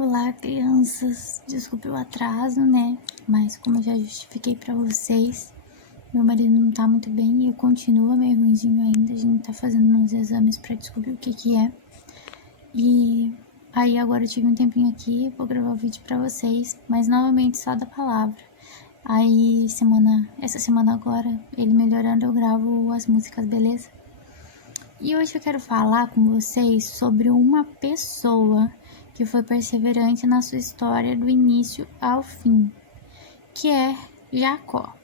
Olá, crianças. Desculpe o atraso, né? Mas como eu já justifiquei pra vocês, meu marido não tá muito bem e continua meio ruimzinho ainda. A gente tá fazendo uns exames pra descobrir o que é. E aí agora eu tive um tempinho aqui, vou gravar o vídeo pra vocês, mas novamente só da palavra. Aí essa semana agora, ele melhorando, eu gravo as músicas, beleza? E hoje eu quero falar com vocês sobre uma pessoa que foi perseverante na sua história do início ao fim, que é Jacó.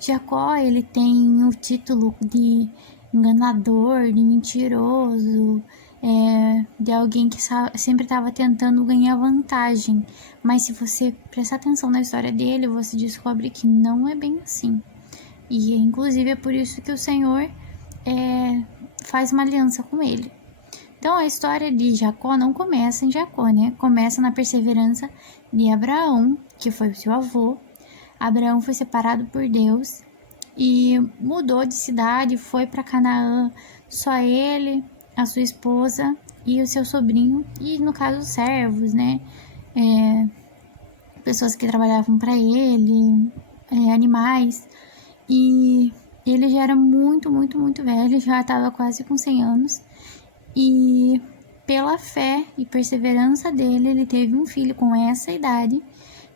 Jacó, ele tem o título de enganador, de mentiroso, de alguém que sempre estava tentando ganhar vantagem. Mas se você prestar atenção na história dele, você descobre que não é bem assim. E inclusive é por isso que o Senhor faz uma aliança com ele. Então a história de Jacó não começa em Jacó, né? Começa na perseverança de Abraão, que foi o seu avô. Abraão foi separado por Deus e mudou de cidade, foi para Canaã, só ele, a sua esposa e o seu sobrinho, e no caso os servos, né? Pessoas que trabalhavam para ele, animais. E ele já era muito velho, já estava quase com 100 anos. E pela fé e perseverança dele, ele teve um filho com essa idade,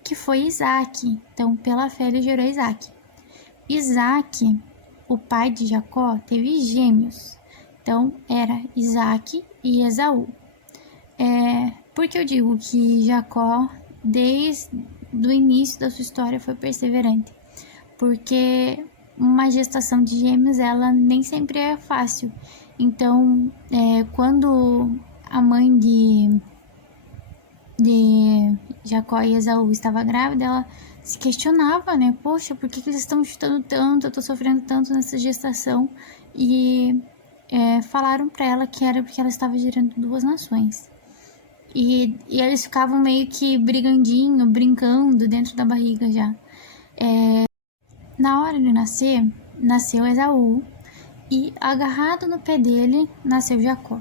que foi Isaac. Então, pela fé, ele gerou Isaac. Isaac, o pai de Jacó, teve gêmeos. Então, era Isaac e Esaú. Por que eu digo que Jacó, desde o início da sua história, foi perseverante? Porque uma gestação de gêmeos, ela nem sempre é fácil. Então, quando a mãe de Jacó e Esaú estava grávida, ela se questionava, né? Poxa, por que eles estão chutando tanto? Eu tô sofrendo tanto nessa gestação. E falaram para ela que era porque ela estava gerando duas nações. E eles ficavam meio que brigandinho, brincando dentro da barriga já. Na hora de nascer, nasceu Esaú e agarrado no pé dele nasceu Jacó.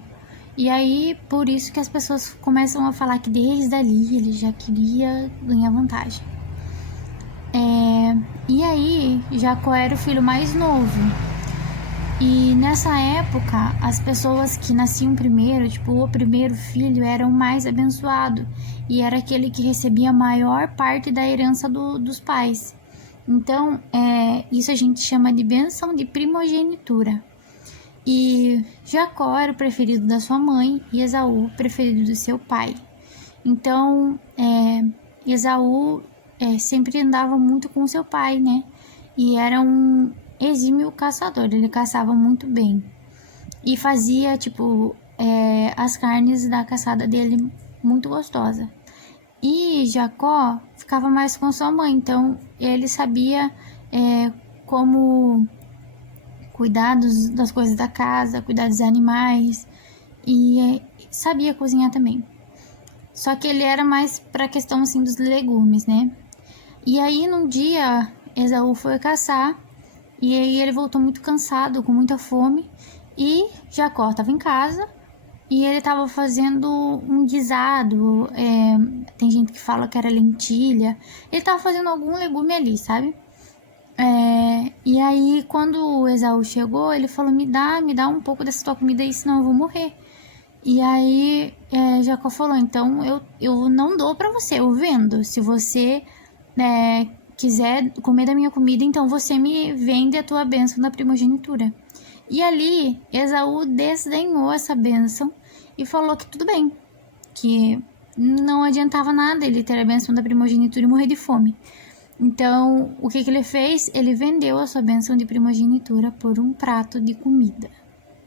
E aí, por isso que as pessoas começam a falar que desde ali ele já queria ganhar vantagem. E aí, Jacó era o filho mais novo. E nessa época, as pessoas que nasciam primeiro, tipo, o primeiro filho, era o mais abençoado. E era aquele que recebia a maior parte da herança dos pais. Então, isso a gente chama de bênção de primogenitura. E Jacó era o preferido da sua mãe e Esaú o preferido do seu pai. Então, Esaú sempre andava muito com seu pai, né? E era um exímio caçador, ele caçava muito bem. E fazia, tipo, as carnes da caçada dele muito gostosa. E Jacó ficava mais com sua mãe, então ele sabia como cuidar das coisas da casa, cuidar dos animais e sabia cozinhar também. Só que ele era mais pra questão assim dos legumes, né? E aí num dia Esaú foi caçar e aí ele voltou muito cansado, com muita fome, e Jacó estava em casa e ele estava fazendo um guisado, tem gente que fala que era lentilha, ele estava fazendo algum legume ali, sabe? E aí, quando o Esaú chegou, ele falou: me dá um pouco dessa tua comida aí, senão eu vou morrer. E aí, Jacó falou: então eu não dou pra você, eu vendo. Se você quiser comer da minha comida, então você me vende a tua bênção da primogenitura. E ali, Esaú desdenhou essa bênção e falou que tudo bem, que não adiantava nada ele ter a bênção da primogenitura e morrer de fome. Então, o que ele fez? Ele vendeu a sua bênção de primogenitura por um prato de comida.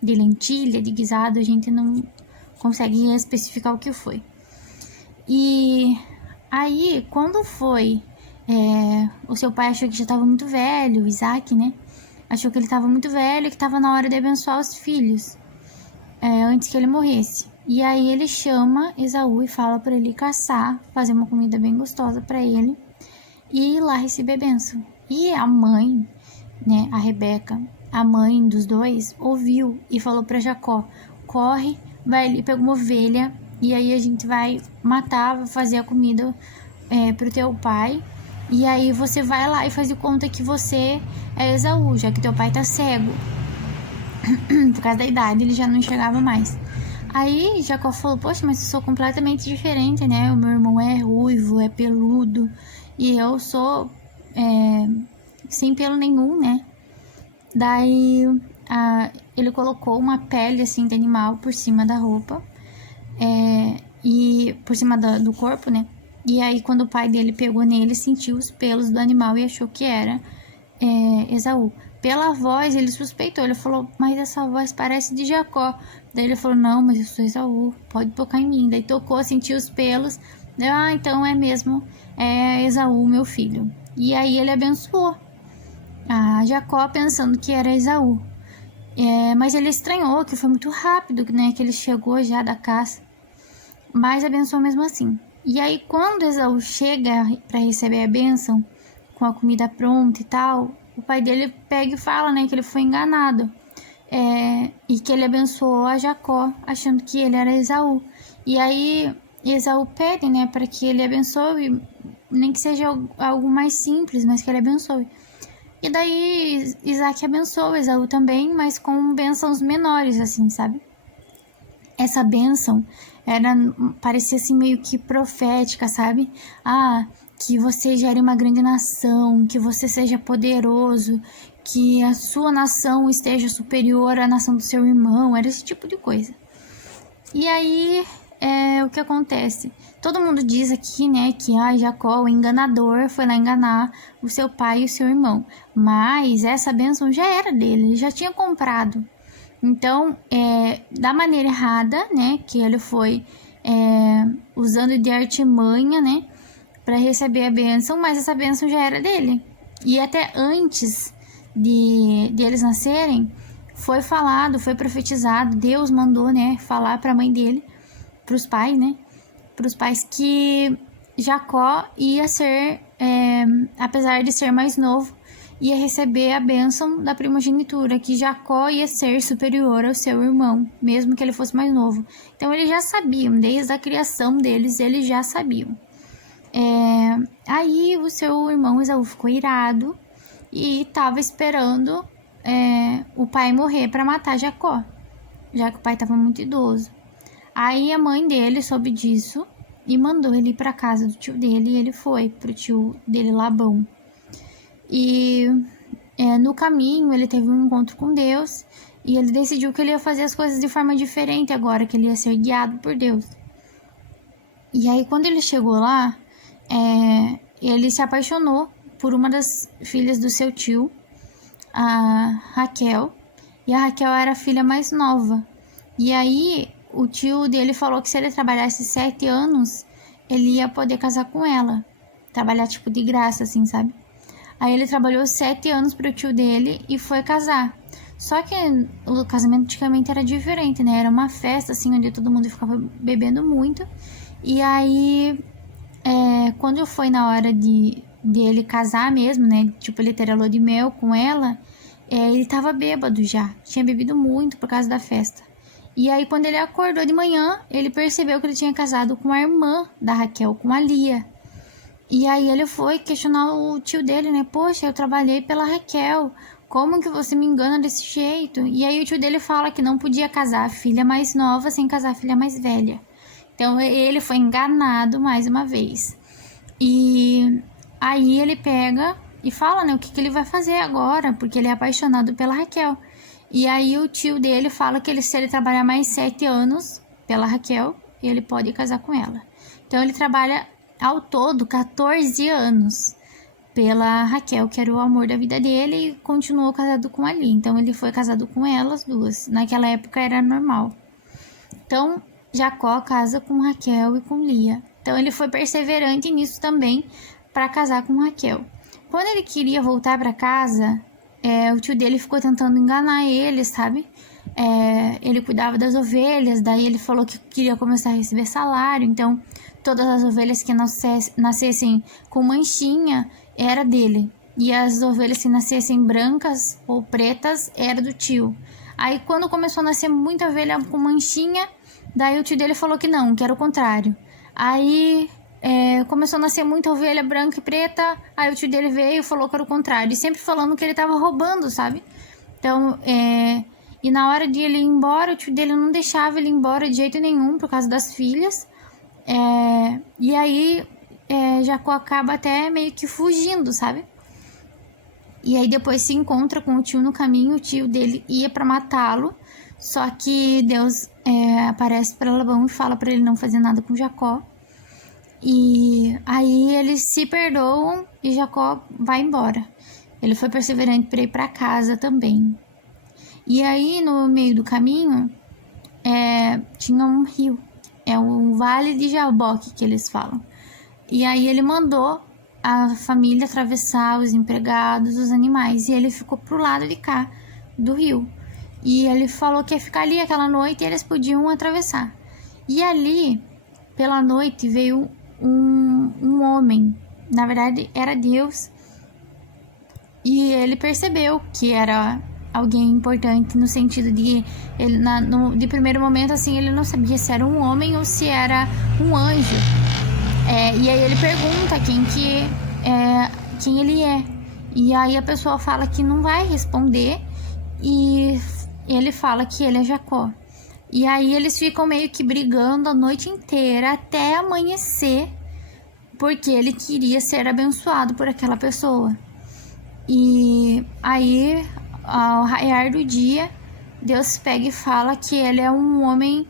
De lentilha, de guisado, a gente não consegue especificar o que foi. E aí, quando foi, o seu pai achou que já estava muito velho, o Isaac, né? Achou que ele estava muito velho e que estava na hora de abençoar os filhos, antes que ele morresse. E aí ele chama Esaú e fala para ele caçar, fazer uma comida bem gostosa para ele e ir lá receber a bênção. E a mãe, né, a Rebeca, a mãe dos dois, ouviu e falou para Jacó: corre, vai ali, pega uma ovelha e aí a gente vai matar, vai fazer a comida pro teu pai, e aí você vai lá e faz de conta que você é Esaú, já que teu pai tá cego, por causa da idade, ele já não enxergava mais. Aí Jacó falou, poxa, mas eu sou completamente diferente, né? O meu irmão é ruivo, é peludo, e eu sou sem pelo nenhum, né? Daí ele colocou uma pele assim de animal por cima da roupa, e por cima do corpo, né? E aí quando o pai dele pegou nele, sentiu os pelos do animal e achou que era Esaú. Pela voz, ele suspeitou, ele falou, mas essa voz parece de Jacó. Daí ele falou, não, mas eu sou Esaú, pode tocar em mim. Daí tocou, sentiu os pelos, daí, então é mesmo, Esaú, meu filho. E aí ele abençoou a Jacó pensando que era Esaú. Mas ele estranhou que foi muito rápido, né, que ele chegou já da caça, mas abençoou mesmo assim. E aí quando Esaú chega para receber a bênção, com a comida pronta e tal, o pai dele pega e fala, né, que ele foi enganado, e que ele abençoou a Jacó, achando que ele era Esaú. E aí Esaú pede, né, para que ele abençoe, nem que seja algo mais simples, mas que ele abençoe. E daí Isaac abençoa Esaú também, mas com bênçãos menores, assim, sabe? Essa bênção parecia assim meio que profética, sabe? Que você gere uma grande nação, que você seja poderoso, que a sua nação esteja superior à nação do seu irmão, era esse tipo de coisa. E aí, o que acontece? Todo mundo diz aqui, né, que Jacó, o enganador, foi lá enganar o seu pai e o seu irmão. Mas essa bênção já era dele, ele já tinha comprado. Então, da maneira errada, né, que ele foi usando de artimanha, né, para receber a bênção, mas essa bênção já era dele. E até antes de eles nascerem, foi falado, foi profetizado, Deus mandou, né, falar para a mãe dele, para os pais, né, para os pais que Jacó ia ser, apesar de ser mais novo, ia receber a bênção da primogenitura, que Jacó ia ser superior ao seu irmão, mesmo que ele fosse mais novo. Então eles já sabiam, desde a criação deles, eles já sabiam. Aí o seu irmão Esaú ficou irado e estava esperando o pai morrer para matar Jacó, já que o pai estava muito idoso. Aí a mãe dele soube disso e mandou ele ir para casa do tio dele, e ele foi pro tio dele, Labão. E no caminho ele teve um encontro com Deus e ele decidiu que ele ia fazer as coisas de forma diferente agora, que ele ia ser guiado por Deus. E aí quando ele chegou lá, ele se apaixonou por uma das filhas do seu tio, a Raquel, e a Raquel era a filha mais nova. E aí o tio dele falou que se ele trabalhasse 7 anos, ele ia poder casar com ela, trabalhar tipo de graça, assim, sabe? Aí ele trabalhou 7 anos pro tio dele e foi casar. Só que o casamento antigamente era diferente, né? Era uma festa, assim, onde todo mundo ficava bebendo muito. E aí, quando foi na hora de ele casar mesmo, né? Tipo, ele ter a lua de mel com ela, ele tava bêbado já. Tinha bebido muito por causa da festa. E aí, quando ele acordou de manhã, ele percebeu que ele tinha casado com a irmã da Raquel, com a Lia. E aí ele foi questionar o tio dele, né? Poxa, eu trabalhei pela Raquel, como que você me engana desse jeito? E aí o tio dele fala que não podia casar a filha mais nova sem casar a filha mais velha. Então ele foi enganado mais uma vez. E aí ele pega e fala, né, o que ele vai fazer agora, porque ele é apaixonado pela Raquel. E aí o tio dele fala que se ele trabalhar mais 7 anos pela Raquel, ele pode casar com ela. Então ele trabalha ao todo 14 anos pela Raquel, que era o amor da vida dele, e continuou casado com a Lia. Então ele foi casado com elas duas. Naquela época era normal. Então Jacó casa com Raquel e com Lia. Então ele foi perseverante nisso também para casar com Raquel. Quando ele queria voltar para casa, o tio dele ficou tentando enganar ele, sabe? Ele cuidava das ovelhas, daí ele falou que queria começar a receber salário, então todas as ovelhas que nascessem com manchinha era dele, e as ovelhas que nascessem brancas ou pretas era do tio. Aí quando começou a nascer muita ovelha com manchinha, Daí o tio dele falou que não, que era o contrário. Aí começou a nascer muita ovelha branca e preta. Aí o tio dele veio e falou que era o contrário. E sempre falando que ele tava roubando, sabe? Então, e na hora de ele ir embora, o tio dele não deixava ele ir embora de jeito nenhum por causa das filhas. E aí Jacó acaba até meio que fugindo, sabe? E aí depois se encontra com o tio no caminho, o tio dele ia para matá-lo, só que Deus aparece para Labão e fala para ele não fazer nada com Jacó. E aí eles se perdoam e Jacó vai embora. Ele foi perseverante para ir para casa também. E aí no meio do caminho tinha um rio, um vale de Jaboque que eles falam. E aí ele mandou a família atravessar, os empregados, os animais, e ele ficou pro lado de cá do rio. E ele falou que ia ficar ali aquela noite e eles podiam atravessar. E ali, pela noite, veio um homem, na verdade era Deus, e ele percebeu que era alguém importante no sentido de ele de primeiro momento assim ele não sabia se era um homem ou se era um anjo. E aí ele pergunta quem ele é. E aí a pessoa fala que não vai responder. E ele fala que ele é Jacó. E aí eles ficam meio que brigando a noite inteira até amanhecer, porque ele queria ser abençoado por aquela pessoa. E aí, ao raiar do dia, Deus pega e fala que ele é um homem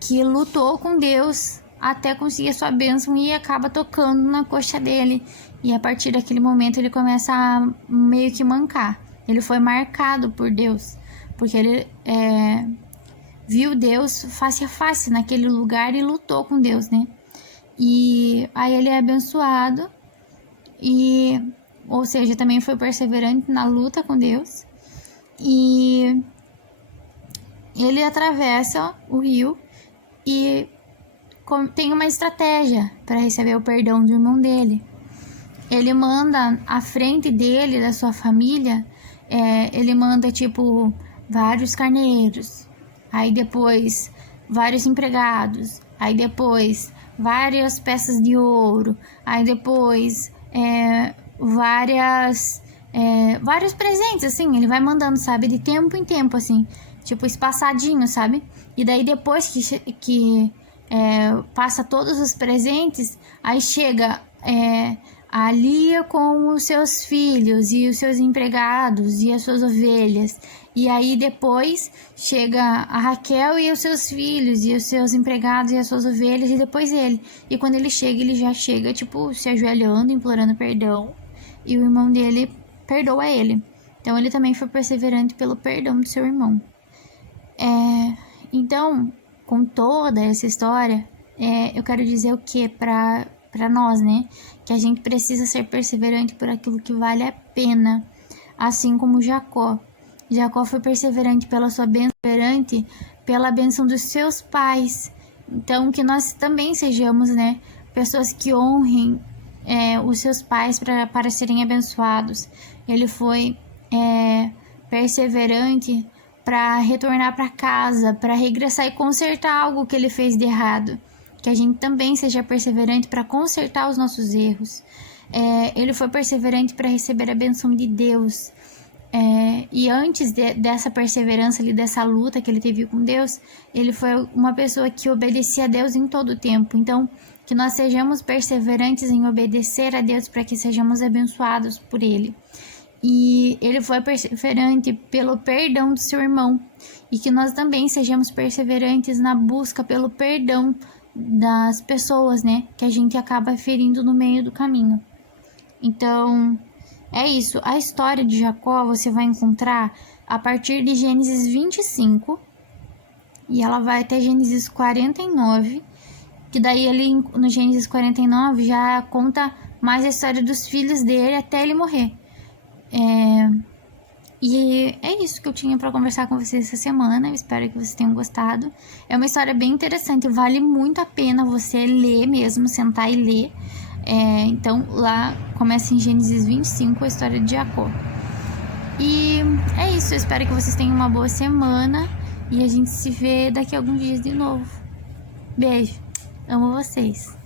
que lutou com Deus até conseguir a sua bênção e acaba tocando na coxa dele. E a partir daquele momento ele começa a meio que mancar. Ele foi marcado por Deus, porque ele viu Deus face a face naquele lugar e lutou com Deus, né? E aí ele é abençoado, ou seja, também foi perseverante na luta com Deus. E ele atravessa o rio e tem uma estratégia para receber o perdão do irmão dele. Ele manda à frente dele, da sua família, ele manda tipo vários carneiros, aí depois vários empregados, aí depois várias peças de ouro, aí depois vários presentes, assim, ele vai mandando, sabe, de tempo em tempo, assim, tipo espaçadinho, sabe? E daí depois que passa todos os presentes, aí chega a Lia com os seus filhos e os seus empregados e as suas ovelhas. E aí depois chega a Raquel e os seus filhos e os seus empregados e as suas ovelhas, e depois ele. E quando ele chega, ele já chega, tipo, se ajoelhando, implorando perdão. E o irmão dele perdoa ele. Então ele também foi perseverante pelo perdão do seu irmão. Então, com toda essa história, eu quero dizer o que para nós, né? Que a gente precisa ser perseverante por aquilo que vale a pena, assim como Jacó. Jacó foi perseverante pela sua bênção, perseverante pela bênção dos seus pais. Então, que nós também sejamos, né, pessoas que honrem os seus pais para serem abençoados. Ele foi perseverante para retornar para casa, para regressar e consertar algo que ele fez de errado. Que a gente também seja perseverante para consertar os nossos erros. Ele foi perseverante para receber a bênção de Deus. E antes dessa perseverança ali, dessa luta que ele teve com Deus, ele foi uma pessoa que obedecia a Deus em todo o tempo. Então, que nós sejamos perseverantes em obedecer a Deus para que sejamos abençoados por Ele. E ele foi perseverante pelo perdão do seu irmão. E que nós também sejamos perseverantes na busca pelo perdão das pessoas, né? Que a gente acaba ferindo no meio do caminho. Então, é isso. A história de Jacó você vai encontrar a partir de Gênesis 25. E ela vai até Gênesis 49. Que daí ele, no Gênesis 49, já conta mais a história dos filhos dele até ele morrer. E é isso que eu tinha para conversar com vocês essa semana. Eu espero que vocês tenham gostado. É uma história bem interessante, vale muito a pena você ler mesmo, sentar e ler. Então lá começa em Gênesis 25 a história de Jacó. E é isso, eu espero que vocês tenham uma boa semana E a gente se vê daqui a alguns dias de novo. Beijo. Amo vocês.